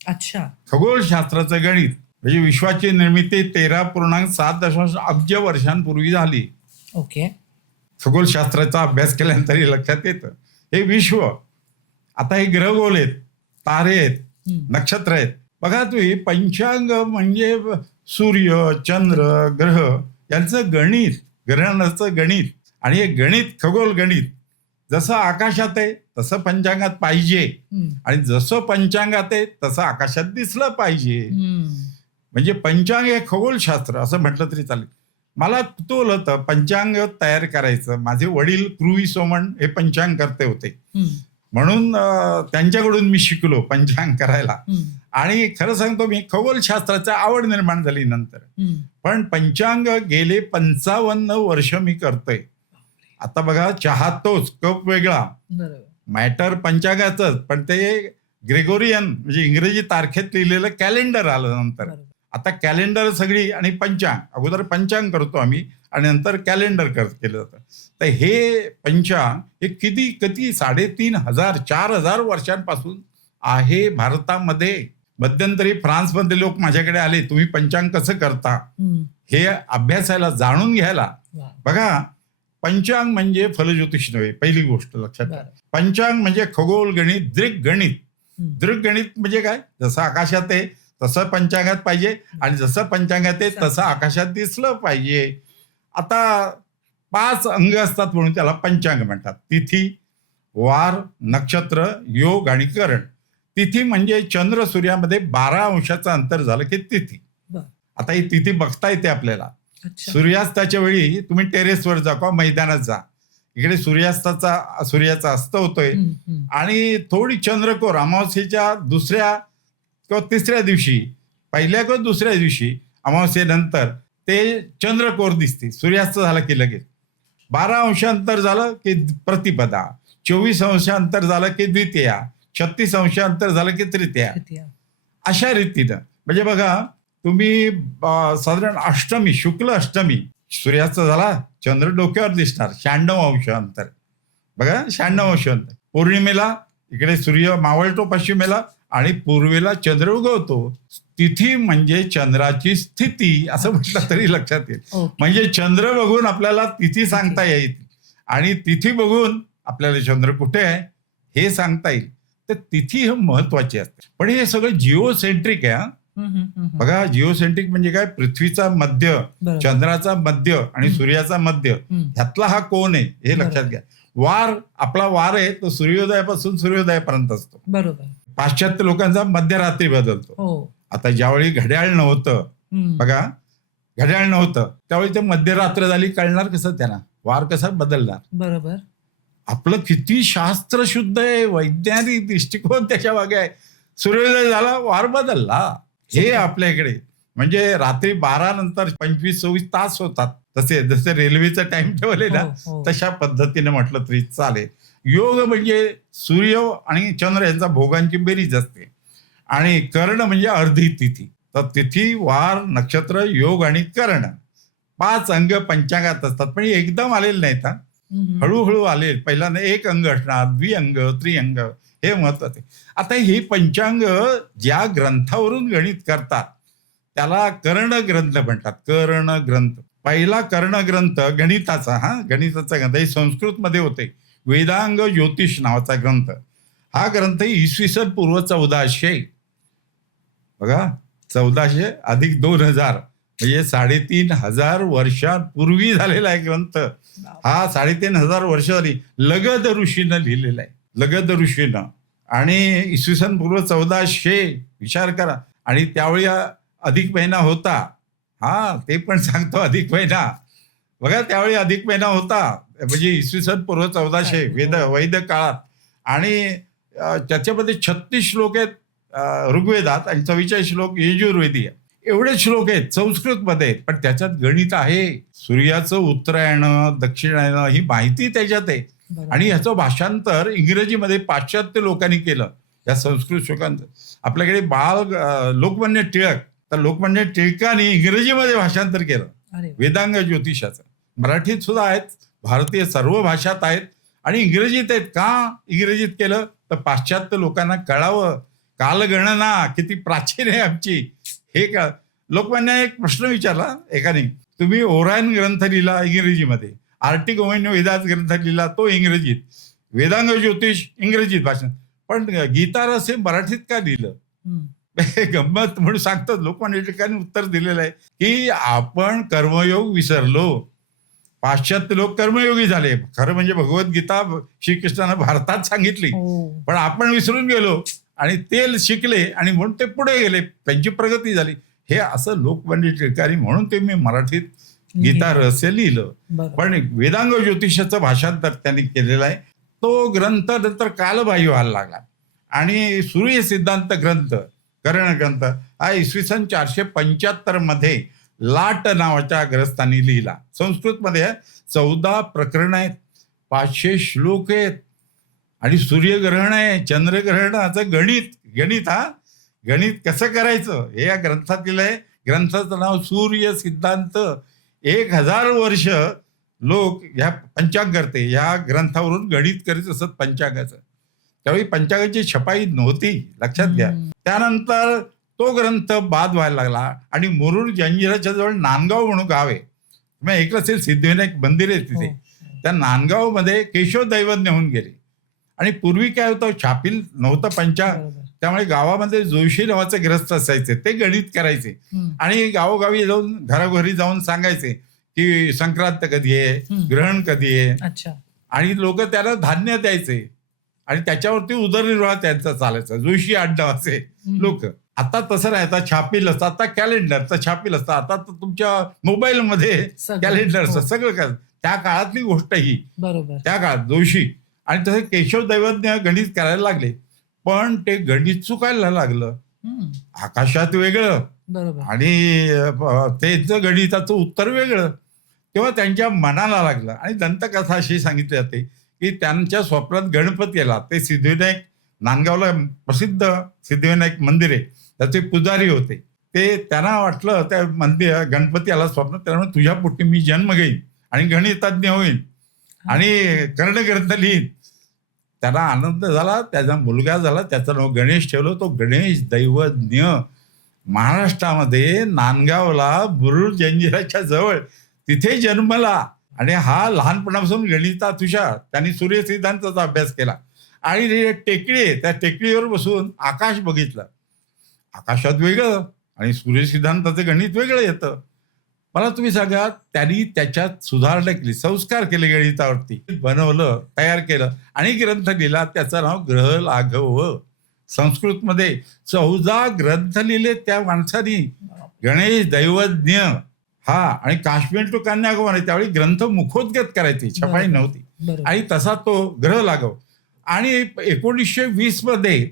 अच्छा. खगोलशास्त्राचं गणित. म्हणजे विश्वाची निर्मिती 13.7 अब्ज वर्षांपूर्वी झाली. ओके. खगोलशास्त्राचा अभ्यास केल्यानंतर हे लक्षात येतं. हे विश्व, आता हे ग्रहगोल आहेत, तारे आहेत, नक्षत्र आहेत. बघा तुम्ही, पंचांग म्हणजे सूर्य, चंद्र, ग्रह यांचं गणित, ग्रहांचं गणित. आणि हे गणित, खगोल गणित जसं आकाशात आहे तसं पंचांगात पाहिजे, आणि जसं पंचांगात आहे तसं आकाशात दिसलं पाहिजे. म्हणजे पंचांग हे खगोलशास्त्र असं म्हटलं तरी चालेल. मला कुतूहल होतं पंचांग तयार करायचं. माझे वडील कृवी सोमण हे पंचांग करते होते, म्हणून त्यांच्याकडून मी शिकलो पंचांग करायला. आणि खरं सांगतो मी, खगोलशास्त्राची आवड निर्माण झाली नंतर. पण पंचांग गेले 55 वर्ष मी करतोय. आता बघा, चहा तोच, कप वेगळा, मॅटर पंचांगाचंच, पण ते ग्रेगोरियन म्हणजे इंग्रजी तारखेत लिहिलेलं कॅलेंडर आलं नंतर. आता कॅलेंडर सगळी आणि पंचांग, अगोदर पंचांग करतो आम्ही आणि नंतर कॅलेंडर केलं जातं. तर हे पंचांग हे किती 3,500 4,000 वर्षांपासून आहे भारतामध्ये. मध्यंतरी फ्रान्समधले लोक माझ्याकडे आले, तुम्ही पंचांग कसं करता हे अभ्यासायला, जाणून घ्यायला. बघा, पंचांग म्हणजे फलज्योतिष नव्हे, पहिली गोष्ट लक्षात घ्या. पंचांग म्हणजे खगोल गणित, दृग्गणित. दृग्गणित म्हणजे काय, जसं आकाशात आहे तसं पंचांगात पाहिजे, आणि जसं पंचांगात आहे तसं आकाशात दिसलं पाहिजे. आता 5 अंग असतात म्हणून त्याला पंचांग म्हणतात. तिथी, वार, नक्षत्र, योग आणि करण. तिथी म्हणजे चंद्र सूर्यामध्ये 12 अंशाचं अंतर झालं की तिथी. आता ही तिथी बघता येते आपल्याला. सूर्यास्ताच्या वेळी तुम्ही टेरेसवर जा किंवा मैदानात जा, इकडे सूर्याचा अस्त होतोय, आणि थोडी चंद्रकोर अमावस्येच्या दुसऱ्या किंवा तिसऱ्या दिवशी, पहिल्या किंवा दुसऱ्या दिवशी अमावस्येनंतर ते चंद्रकोर दिसते. सूर्यास्त झाला की लगेच 12 अंशांतर झालं की प्रतिपदा, 24 अंशांतर झालं की द्वितीया, 36 अंशांतर झालं की तृतीया. अशा रीतीनं म्हणजे बघा, तुम्ही साधारण अष्टमी, शुक्ल अष्टमी, सूर्यास्त झाला, चंद्र डोक्यावर दिसणार, 96 अंश अंतर. बघा, 96 अंश अंतर. पौर्णिमेला इकडे सूर्य मावळतो पश्चिमेला, आणि पूर्वेला चंद्र उगवतो. तिथी म्हणजे चंद्राची स्थिती असं म्हटलं तरी लक्षात येईल. म्हणजे चंद्र बघून आपल्याला तिथी सांगता येईल, आणि तिथी बघून आपल्याला चंद्र कुठे आहे हे सांगता येईल. तर तिथी हे महत्वाची असते. पण हे सगळं जिओसेंट्रिक आहे. बघा, जिओसेंट्रिक म्हणजे काय, पृथ्वीचा मध्य, चंद्राचा मध्य आणि सूर्याचा मध्य, ह्यातला हा कोण आहे हे लक्षात घ्या. वार, आपला वार आहे तो सूर्योदयापासून सूर्योदयापर्यंत असतो. बरोबर. पाश्चात्य लोकांचा मध्यरात्री बदलतो. आता ज्यावेळी घड्याळ नव्हतं, बघा, घड्याळ नव्हतं त्यावेळी ते मध्यरात्र झाली, कळणार कसं त्यांना, वार कसा बदलणार. बरोबर. आपलं किती शास्त्र शुद्ध आहे, वैज्ञानिक दृष्टिकोन त्याच्या मागे आहे. सूर्योदय झाला, वार बदलला. हे आपल्या इकडे म्हणजे रात्री 12 नंतर 25-26 तास होतात. जसे रेल्वेचं टाइम टेबल आहे ना, तशा पद्धतीने म्हटलं तरी चालेल. योग म्हणजे सूर्य आणि चंद्र यांचा भोगांची बेरीज असते, आणि कर्ण म्हणजे अर्धी तिथी. तर तिथी, वार, नक्षत्र, योग आणि कर्ण 5 अंग पंचांगात असतात. पण एकदम आलेले नाहीत, हळूहळू आले. पहिल्यांदा 1 अंग असणार, द्विअंग, त्रिअंग, हे महत्वाचे. आता हे पंचांग ज्या ग्रंथावरून गणित करतात त्याला कर्ण ग्रंथ म्हणतात. कर्ण ग्रंथ, पहिला कर्ण ग्रंथ गणिताचा, गणिताचा ग्रंथ हे संस्कृत मध्ये होते. वेदांग ज्योतिष नावाचा ग्रंथ. हा ग्रंथ इसवी पूर्व 1400, बघा, 1400 अधिक 2000 म्हणजे 3,500 वर्षांपूर्वी झालेला आहे ग्रंथ. हा 3,500 वर्ष झाली. लगद ऋषीनं लिहिलेला आहे, लगद ऋषीनं. आणि इसवी सन पूर्व 1400 विचार करा. आणि त्यावेळी अधिक महिना होता. ते पण सांगतो, अधिक महिना. बघा, त्यावेळी अधिक महिना होता. म्हणजे इसवी सन पूर्व 1400 वैद काळात. आणि त्याच्यामध्ये 36 श्लोक आहेत ऋग्वेदात आणि 44 श्लोक यजुर्वेदी आहे. एवढे श्लोक आहेत संस्कृतमध्ये आहेत, पण त्याच्यात गणित आहे. सूर्याचं उत्तरायण दक्षिणायन ही माहिती त्याच्यात आहे. आणि ह्याचं भाषांतर इंग्रजीमध्ये पाश्चात्य लोकांनी केलं या संस्कृत श्लोकांचं. आपल्याकडे लोकमान्य टिळक, तर लोकमान्य टिळकांनी इंग्रजीमध्ये भाषांतर केलं वेदांग ज्योतिषाचं. मराठीत सुद्धा आहेत, भारतीय सर्व भाषात आहेत आणि इंग्रजीत आहेत. का इंग्रजीत केलं तर पाश्चात्य लोकांना कळावं कालगणना किती प्राचीन आहे आमची हे का. लोकमान्य एक प्रश्न विचारला एकाने, तुम्ही ओरायन ग्रंथ लिहिला इंग्रजीमध्ये, आर्टिक ओमेन्य वेदास ग्रंथ लिहिला तो इंग्रजीत, वेदांग ज्योतिष इंग्रजीत भाषण, पण गीता रस हे मराठीत का लिहिलं. गंमत म्हणून सांगतात लोकमान्य टिळकांनी उत्तर दिलेलं आहे की आपण कर्मयोग विसरलो. पाश्चात्य लोक कर्मयोगी झाले. खरं म्हणजे भगवद्गीता श्रीकृष्णानं भारतात सांगितली, पण आपण विसरून गेलो आणि ते शिकले आणि म्हणून ते पुढे गेले, त्यांची प्रगती झाली. हे असं लोकमान्य टिळकांनी, म्हणून ते मी मराठीत गीता रहस्य लिहिलं. पण वेदांग ज्योतिषाचं भाषांतर त्यांनी केलेलं आहे. तो ग्रंथ नंतर कालबाह्य व्हायला लागला आणि सूर्य सिद्धांत ग्रंथ, कर्ण ग्रंथ हा इसवी सन 475 मध्ये लाट नावाच्या ग्रस्थांनी लिहिला. संस्कृतमध्ये 14 प्रकरण आहेत, 500 श्लोक आहेत आणि सूर्यग्रहण आहे, चंद्रग्रहणाचं गणित कसं करायचं हे या ग्रंथात लिहिलं आहे. ग्रंथाचं नाव सूर्य सिद्धांत. 1000 वर्ष लोक ह्या पंचांगकर्ते ह्या ग्रंथावरून गणित करीत असत पंचांगाचं. त्यावेळी पंचांगाची छपाई नव्हती, लक्षात घ्या. त्यानंतर तो ग्रंथ बाद व्हायला लागला आणि मुरुड जंजिराच्या जवळ नांदगाव म्हणून गाव आहे, तुम्ही ऐकलं असेल, सिद्धिविनायक मंदिर आहे तिथे. त्या नांदगावमध्ये केशव दैवज्ञ होऊन गेले. आणि पूर्वी काय होतं, छापील नव्हतं पंचांग, त्यामुळे गावामध्ये जोशी नावाचे ग्रस्त असायचे, ते गणित करायचे आणि गावोगावी जाऊन घरोघरी जाऊन सांगायचे की संक्रांत कधी आहे, ग्रहण कधी आहे, आणि लोक त्याला धान्य द्यायचे आणि त्याच्यावरती उदरनिर्वाह त्यांचा चालायचा. जोशी आडनावाचे लोक. आता तसं नाही, आता छापील असतं, आता कॅलेंडर तर छापील असतं, आता तर तुमच्या मोबाईलमध्ये कॅलेंडर असतं सगळं काय. त्या काळातली गोष्ट ही, त्या काळात जोशी. आणि तसं केशव दैवज्ञ गणित करायला लागले, पण ते गणित चुकायला लागलं. आकाशात वेगळं आणि त्याचं गणिताचं उत्तर वेगळं. तेव्हा त्यांच्या मनाला लागलं आणि दंतकथा अशी सांगितली जाते की त्यांच्या स्वप्नात गणपती आला. ते सिद्धिविनायक, नांदगावला प्रसिद्ध सिद्धिविनायक मंदिर आहे, त्याचे पुजारी होते. ते त्यांना वाटलं त्या गणपती आला स्वप्नात, त्यामुळे तुझ्या पोटी मी जन्म घेईन आणि गणितज्ञ होईन आणि कर्णग्रंथ लिहीन. त्याला आनंद झाला, त्याचा मुलगा झाला, त्याचं नाव गणेश ठेवलं. तो गणेश दैवज्ञ महाराष्ट्रामध्ये नांदगावला मुरुड जंजिराच्या जवळ तिथे जन्मला आणि हा लहानपणापासून गणितात हुशार. त्यांनी सूर्य सिद्धांताचा अभ्यास केला आणि टेकडी आहे, त्या टेकडीवर बसून आकाश बघितलं. आकाशात वेगळं आणि सूर्य सिद्धांताचं गणित वेगळं येतं. मला तुम्ही सांगा, त्यांनी त्याच्यात सुधारणा केली, संस्कार केले, गणितावरती बनवलं, तयार केलं आणि ग्रंथ लिहिला. त्याचं नाव ग्रह लाघव. संस्कृतमध्ये 14 ग्रंथ लिहिले त्या माणसानी, गणेश दैवज्ञ. हा, आणि काश्मीर टू कन्याकुमारी त्यावेळी ग्रंथ मुखोद्गत करायचे, छपाई नव्हती. आणि तसा तो ग्रह लाघव. आणि 1920 मध्ये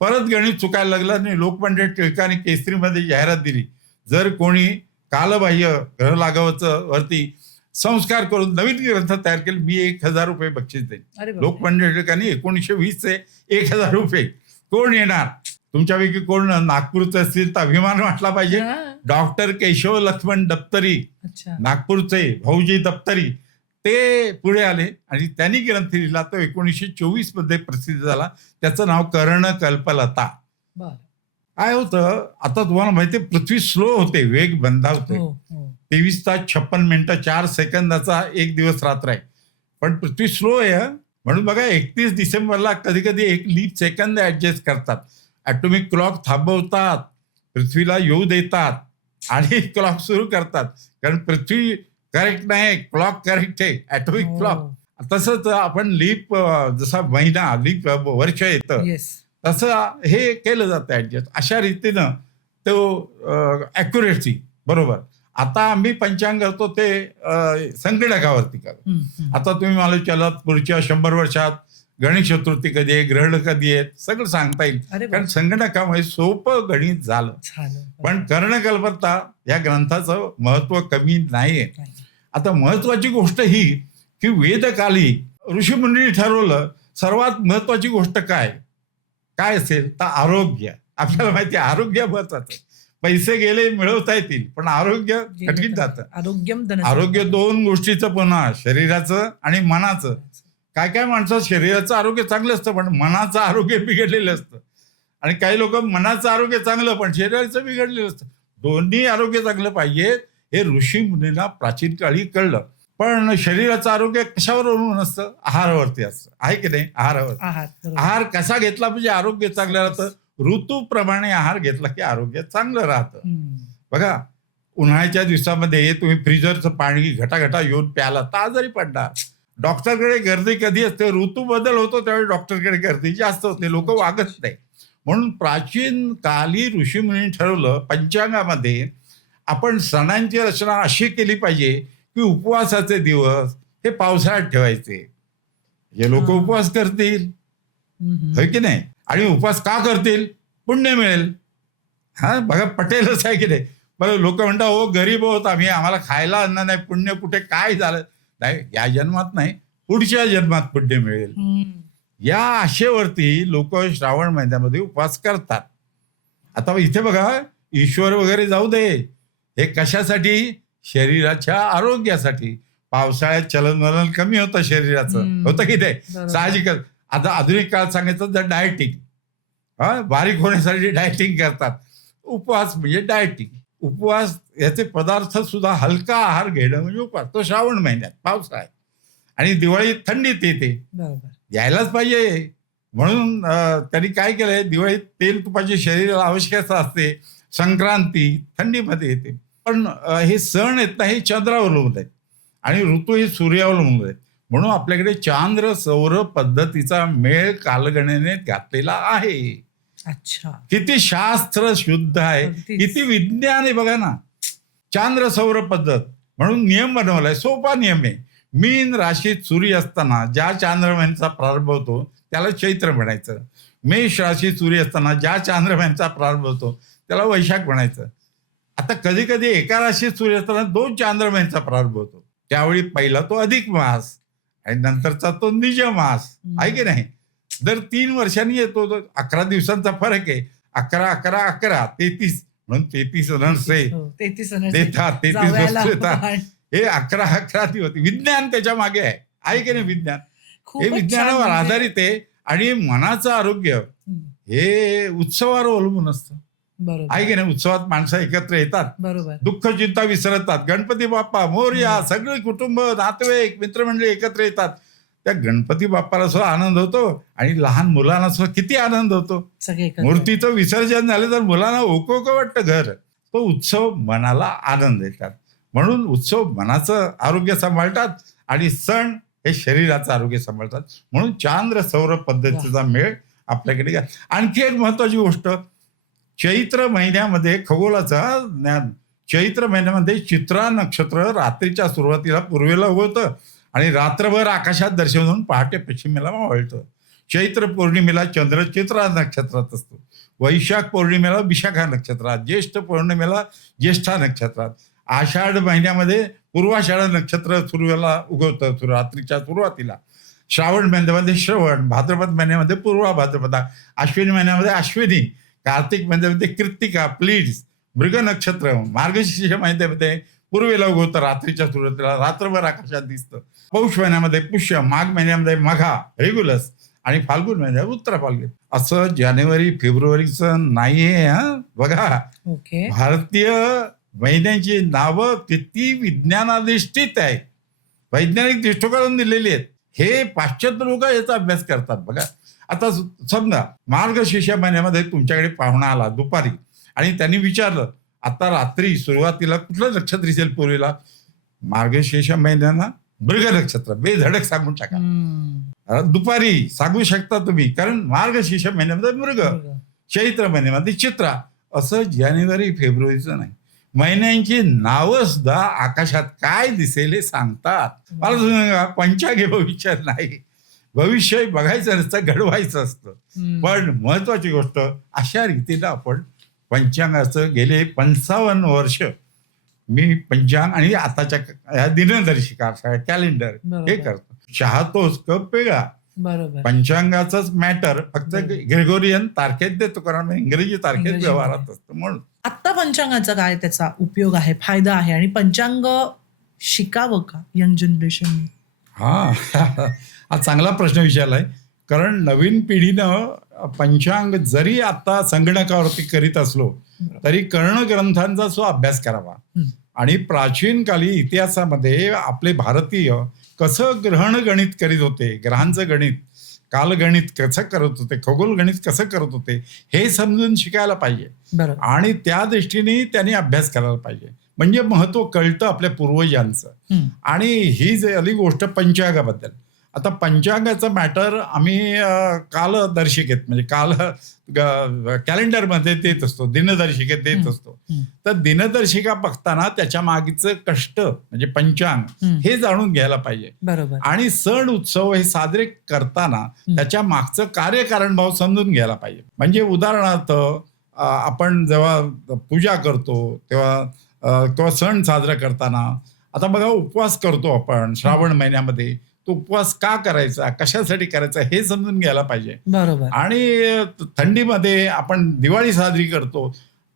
परत गणित चुकायला लागलं आणि लोकमान्य टिळकांनी केसरीमध्ये जाहिरात दिली, जर कोणी कालबाह्य ग्रह लाघवाचं वरती संस्कार करून नवीन ग्रंथ तयार केले, मी 1000 रुपये बक्षीस देईन. लोकमान्य टिळकांनी 1920 1000 रुपये. कोण येणार तुमच्यापैकी, कोण नागपूरचे असतील तर अभिमान वाटला पाहिजे. डॉक्टर केशव लक्ष्मण दप्तरी, नागपूरचे भाऊजी दप्तरी, ते पुढे आले आणि त्यांनी ग्रंथ लिहिला. तो 1924 मध्ये प्रसिद्ध झाला. त्याचं नाव कर्ण कल्पलता. काय होतं, आता तुम्हाला माहिती आहे, पृथ्वी स्लो होते, वेग बंधावते. 23 तास 56 मिनिटं 4 सेकंदाचा एक दिवस रात्र आहे, पण पृथ्वी स्लो आहे. म्हणून बघा, 31 डिसेंबरला कधी कधी एक लीप सेकंद ऍडजस्ट करतात, ॲटॉमिक क्लॉक थांबवतात, पृथ्वीला येऊ देतात आणि क्लॉक सुरू करतात. कारण पृथ्वी करेक्ट नाही, क्लॉक करेक्ट आहे, ॲटॉमिक क्लॉक. तसंच आपण लीप, जसा महिना लीप वर्ष येतं, तसं हे केलं जातं ऍडजस्ट. अशा रीतीनं तो ॲक्युरेसी बरोबर. आता आम्ही पंचांग करतो ते संगणकावरती करतो. आता तुम्ही मला विचारलात पुढच्या 100 वर्षात गणेश चतुर्थी कधी आहे, ग्रहण कधी आहे, सगळं सांगता येईल. अरे वा. कारण संगणकामुळे सोपं गणित झालं. झालं. पण कर्णकल्पता या ग्रंथाचं महत्व कमी नाहीये. नाही. आता महत्वाची गोष्ट ही की वेदकाली ऋषीमुनी ठरवलं सर्वात महत्वाची गोष्ट काय असेल तर आरोग्य. आपल्याला माहिती आहे आरोग्य महत्वाचं आहे. पैसे गेले मिळवता येतील पण आरोग्य कठीण जातं. आरोग्यम धन आरोग्य 2 गोष्टीचं पुन्हा शरीराचं आणि मनाचं. काय माणसं शरीराचं आरोग्य चांगलं असतं पण मनाचं आरोग्य बिघडलेलं असतं. आणि काही लोक मनाचं आरोग्य चांगलं पण शरीराचं बिघडलेलं असतं. दोन्ही आरोग्य चांगलं पाहिजे हे ऋषी मुनींना प्राचीन काळी कळलं. पण शरीराचं आरोग्य कशावर अवलंबून असतं? आहारावरती असतं. आहे की नाही? आहारावर. आहार कसा घेतला म्हणजे आरोग्य चांगलं राहतं. ऋतूप्रमाणे आहार घेतला की आरोग्य चांगलं राहतं. बघा उन्हाळ्याच्या दिवसामध्ये तुम्ही फ्रीजरचं पाणी घटाघटा येऊन प्याला तर आजारी पडणार. डॉक्टरकडे गर्दी कधी असते? ऋतू बदल होतो त्यावेळी डॉक्टरकडे गर्दी जास्त होते, लोक वागत नाही. म्हणून प्राचीन काली ऋषीमुनी ठरवलं पंचांगामध्ये आपण सणांची रचना अशी केली पाहिजे की उपवासाचे दिवस हे पावसाळ्यात ठेवायचे. हे लोक उपवास करतील होय की नाही? आणि उपवास का करतील? पुण्य मिळेल. हा बघा पटेलच आहे की नाही? बरं लोक म्हणतात हो गरीब होत आम्ही, आम्हाला खायला अन्न नाही, पुण्य कुठे काय झालं? नाही, या जन्मात नाही पुढच्या जन्मात पुण्य मिळेल. या आशेवरती लोक श्रावण महिन्यामध्ये उपवास करतात. आता इथे बघा ईश्वर वगैरे जाऊ दे, हे कशासाठी? शरीराच्या आरोग्यासाठी. पावसाळ्यात चलनवलन कमी होतं शरीराचं, होतं की नाही? साहजिकच. आता आधुनिक काळात सांगायचं तर डायटिंग, बारीक होण्यासाठी डायटिंग करतात. उपवास म्हणजे डायटिंग. उपवास याचे पदार्थ सुद्धा हलका आहार घेणं म्हणजे उपवास. तो श्रावण महिन्यात पावसाळ्यात आणि दिवाळीत थंडीत येते, यायलाच पाहिजे. म्हणून त्यांनी काय केलंय, दिवाळीत तेल तुपाची शरीराला आवश्यकता असते. संक्रांती थंडीमध्ये येते. पण हे सण आहेत ना हे चंद्रावर अवलंबून आहेत आणि ऋतू हे सूर्यावर अवलंबून आहेत. म्हणून आपल्याकडे चांद्र सौर पद्धतीचा मेळ कालगणनेत घातलेला आहे. अच्छा, किती शास्त्र शुद्ध आहे, किती विज्ञान आहे बघा ना. चांद्र सौर पद्धत म्हणून नियम बनवलाय, सोपा नियम आहे. मीन राशीत सूर्य असताना ज्या चांद्रमानाचा प्रारंभ होतो त्याला चैत्र म्हणायचं. मेष राशीत सूर्य असताना ज्या चांद्रमानाचा प्रारंभ होतो त्याला वैशाख म्हणायचं. आता कधी कधी एका राशीत सूर्य असताना 2 चांद्रमानाचा प्रारंभ होतो, त्यावेळी पहिला तो अधिक मास आणि नंतरचा तो निज मास, आहे की नाही? दर 3 वर्षांनी येतो. 11 दिवसांचा फरक आहे. 11 11 11 33 म्हणून 33 अनर्से 33 हे 11 11 दिवस. विज्ञान त्याच्या मागे आहे की नाही? विज्ञान हे विज्ञानावर आधारित आहे. आणि मनाचं आरोग्य हे उत्सवावर अवलंबून असतं, आहे की नाही? उत्सवात माणसं एकत्र येतात, दुःख चिंता विसरतात. गणपती बाप्पा मोरया, सगळे कुटुंब नातेवाईक मित्रमंडळी एकत्र येतात. त्या गणपती बाप्पाला सुद्धा आनंद होतो आणि लहान मुलांना सुद्धा किती आनंद होतो. मूर्तीचं विसर्जन झालं तर मुलांना ओको वाटतं घर. तो उत्सव मनाला आनंद देतात. म्हणून उत्सव मनाचं आरोग्य सांभाळतात आणि सण हे शरीराचं आरोग्य सांभाळतात. म्हणून चांद्र सौर पद्धतीचा मेळ आपल्याकडे. आणखी एक महत्वाची गोष्ट, चैत्र महिन्यामध्ये खगोलाचा ज्ञान. चैत्र महिन्यामध्ये चित्रा नक्षत्र रात्रीच्या सुरुवातीला पूर्वेला उगवतं आणि रात्रभर आकाशात दर्शन होऊन पहाटे पश्चिमेला मावळतं. चैत्र पौर्णिमेला चंद्र चित्रा नक्षत्रात असतो. वैशाख पौर्णिमेला विशाखा नक्षत्रात, ज्येष्ठ पौर्णिमेला ज्येष्ठा नक्षत्रात, आषाढ महिन्यामध्ये पूर्वाषाढ नक्षत्र सुरुवातीला उगवतं रात्रीच्या सुरुवातीला, श्रावण महिन्यामध्ये श्रवण, भाद्रपद महिन्यामध्ये पूर्वा भाद्रपदा, अश्विनी महिन्यामध्ये अश्विनी, कार्तिक महिन्यामध्ये कृत्तिका प्लीड्स, मृग नक्षत्र, मार्गशीर्ष महिन्यामध्ये पूर्वेला उगवतं रात्रीच्या सुरुवातीला, रात्रभर आकाशात दिसतं. पौष महिन्यामध्ये पुष्य, माघ महिन्यामध्ये मघा रेग्युलस आणि फाल्गुन महिन्यात उत्तर फाल्गुन. असं जानेवारी फेब्रुवारीचं नाहीये. बघा भारतीय महिन्यांची नावं किती विज्ञानाधिष्ठित आहेत, वैज्ञानिक दृष्टिकोनातून दिलेली आहेत. हे पाश्चात्य लोक याचा अभ्यास करतात. बघा आता समजा मार्गशीर्ष महिन्यामध्ये तुमच्याकडे पाहुणा आला दुपारी आणि त्यांनी विचारलं आता रात्री सुरुवातीला कुठलं नक्षत्र दिसेल पूर्वीला? मार्गशीर्ष महिन्याना मृग नक्षत्र. बेधडक सांगून टाका. दुपारी सांगू शकता तुम्ही, कारण मार्गशीर्ष महिन्यामध्ये मृग, चैत्र महिन्यामध्ये चित्रा. असं जानेवारी फेब्रुवारीचं नाही. महिन्यांची नावं सुद्धा आकाशात काय दिसेल हे सांगतात. मला सांगा, पंचांग हे भविष्य नाही. भविष्य बघायचं नसतं, घडवायचं असतं. पण महत्वाची गोष्ट, अशा रीतीनं आपण पंचांगाचं गेले 55 वर्ष मी पंचांग आणि आताच्या ह्या दिनदर्शिका कॅलेंडर हे करतो. चाहतोस कप वेगळा, बरोबर. पंचांगाचंच मॅटर फक्त ग्रेगोरियन तारखेत देतो, कारण इंग्रजी तारखेत व्यवहारात असतं. म्हणून आत्ता पंचांगाचा काय त्याचा उपयोग आहे, फायदा आहे, आणि पंचांग शिकावं का यंग जनरेशनने? हा चांगला प्रश्न विचारलाय. कारण नवीन पिढीनं पंचांग जरी आता संगणकावरती करीत असलो तरी कर्ण ग्रंथांचा जो अभ्यास करावा. आणि प्राचीन काली इतिहासामध्ये आपले भारतीय कसं ग्रहण गणित करीत होते, ग्रहांचं गणित, कालगणित कसं करत होते, खगोल गणित कसं करत होते, हे समजून शिकायला पाहिजे. आणि त्या दृष्टीने त्यांनी अभ्यास करायला पाहिजे. म्हणजे महत्व कळतं आपल्या पूर्वजांचं. आणि ही झाली गोष्ट पंचांगाबद्दल. आता पंचांगाचं मॅटर आम्ही कालदर्शिकेत म्हणजे कॅलेंडरमध्ये देत असतो, दिनदर्शिकेत देत असतो. तर दिनदर्शिका बघताना त्याच्या मागचं कष्ट म्हणजे पंचांग हे जाणून घ्यायला पाहिजे. बरोबर. आणि सण उत्सव हे साजरे करताना त्याच्या मागचं कार्यकारणभाव समजून घ्यायला पाहिजे. म्हणजे उदाहरणार्थ आपण जेव्हा पूजा करतो तेव्हा किंवा सण साजरा करताना, आता बघा उपवास करतो आपण श्रावण महिन्यामध्ये, तो उपवास का करायचा, कशासाठी करायचा हे समजून घ्यायला पाहिजे. बरोबर. आणि थंडीमध्ये आपण दिवाळी साजरी करतो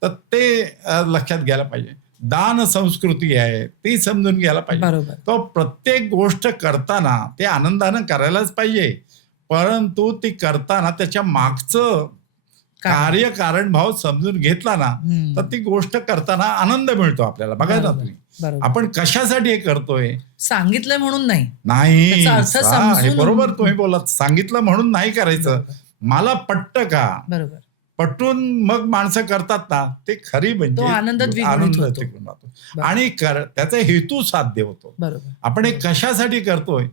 तर ते लक्षात घ्यायला पाहिजे. दान संस्कृती आहे ती समजून घ्यायला पाहिजे. तो प्रत्येक गोष्ट करताना ते आनंदानं करायलाच पाहिजे, परंतु ती करताना त्याच्या मागचं कार्यकारण भाव समजून घेतला ना तर ती गोष्ट करताना आनंद मिळतो आपल्याला. बघा ना तुम्ही, आपण कशासाठी हे करतोय, सांगितलंय म्हणून नाही. बरोबर तुम्ही बोलात, सांगितलं म्हणून नाही करायचं. मला पटतं का, बरोबर, पटून मग माणसं करतात ना, ते खरी म्हणजे आनंद राहतो आणि त्याचा हेतू साध्य होतो. आपण हे कशासाठी करतोय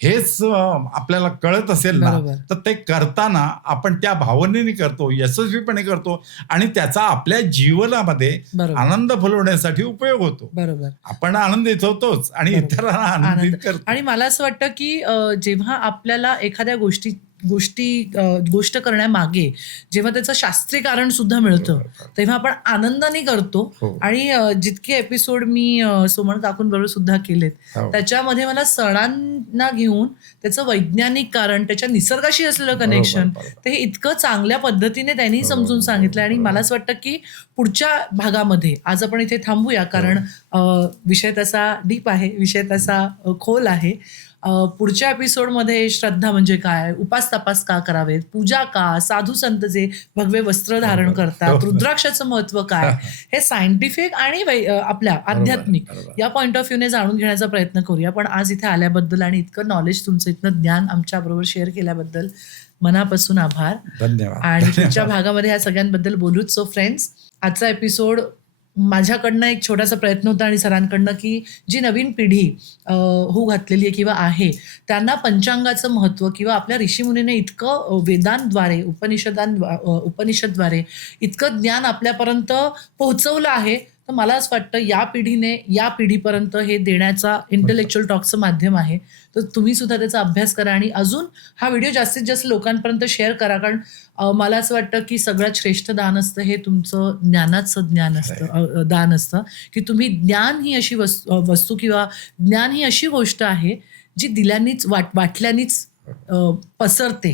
हेच आपल्याला कळत असेल ना तर ते करताना आपण त्या भावनेने करतो, यशस्वीपणे करतो आणि त्याचा आपल्या जीवनामध्ये आनंद फुलवण्यासाठी उपयोग होतो. बरोबर. आपण आनंदित होतोच आणि इतरांना आनंदित करतो. आणि मला असं वाटतं की जेव्हा आपल्याला एखाद्या गोष्ट करण्यामागे जेव्हा त्याचं शास्त्रीय कारण सुद्धा मिळतं तेव्हा आपण आनंदाने करतो. आणि जितके एपिसोड मी सोमन काकूंबरोबर सुद्धा केलेत त्याच्यामध्ये मला सणांना घेऊन त्याचं वैज्ञानिक कारण, त्याच्या निसर्गाशी असलेलं कनेक्शन, ते इतकं चांगल्या पद्धतीने त्यांनी समजून सांगितलं. आणि मला असं वाटतं की पुढच्या भागामध्ये आज आपण इथे थांबूया, कारण विषय तसा डीप आहे, विषय तसा खोल आहे. पुढच्या एपिसोडमध्ये श्रद्धा म्हणजे काय, उपास तपास का करावेत, पूजा का, साधू संत जे भगवे वस्त्र धारण करतात, रुद्राक्षाचं महत्व काय, हे सायंटिफिक आणि आपल्या आध्यात्मिक या पॉइंट ऑफ व्ह्यूने जाणून घेण्याचा प्रयत्न करूया. पण आज इथे आल्याबद्दल आणि इतकं नॉलेज, तुमचं इतकं ज्ञान आमच्या बरोबर शेअर केल्याबद्दल मनापासून आभार. धन्यवाद. आणि पुढच्या भागामध्ये ह्या सगळ्यांबद्दल बोलूच. सो फ्रेंड्स, आजचा एपिसोड माझ्याकडनं एक छोटासा प्रयत्न होता आणि सरांकडनं की जी नवीन पिढी होऊ घातलेली आहे किंवा आहे त्यांना पंचांगाचं महत्त्व किंवा आपल्या ऋषीमुनीने इतकं वेदांद्वारे उपनिषदद्वारे इतकं ज्ञान आपल्यापर्यंत पोहोचवलं आहे, तर मला असं वाटतं या पिढीने या पिढीपर्यंत हे देण्याचा इंटेलेक्च्युअल टॉकचं माध्यम आहे. तर तुम्ही सुद्धा त्याचा अभ्यास करा आणि अजून हा व्हिडिओ जास्तीत जास्त लोकांपर्यंत शेअर करा. कारण मला असं वाटतं की सगळ्यात श्रेष्ठ दान असतं हे तुमचं ज्ञानाचं दान असतं, की तुम्ही ज्ञान ही अशी वस्तू किंवा ज्ञान ही अशी गोष्ट आहे जी दिल्यानीच वाटल्यानीच पसरते.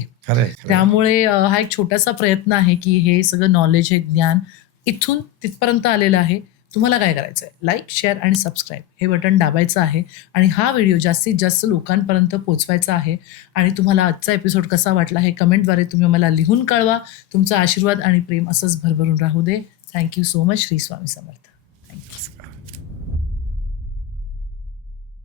त्यामुळे हा एक छोटासा प्रयत्न आहे की हे सगळं नॉलेज, हे ज्ञान इथून तिथपर्यंत आलेलं आहे. तुम्हाला काय करायचं आहे, लाईक, शेअर आणि सबस्क्राईब हे बटन दाबायचं आहे आणि हा व्हिडिओ जास्तीत जास्त लोकांपर्यंत पोहोचवायचा आहे. आणि तुम्हाला आजचा एपिसोड कसा वाटला हे कमेंटद्वारे तुम्ही मला लिहून कळवा. तुमचा आशीर्वाद आणि प्रेम असंच भरभरून राहू दे. Thank you so much. Shri Swami Samarth. Thank you.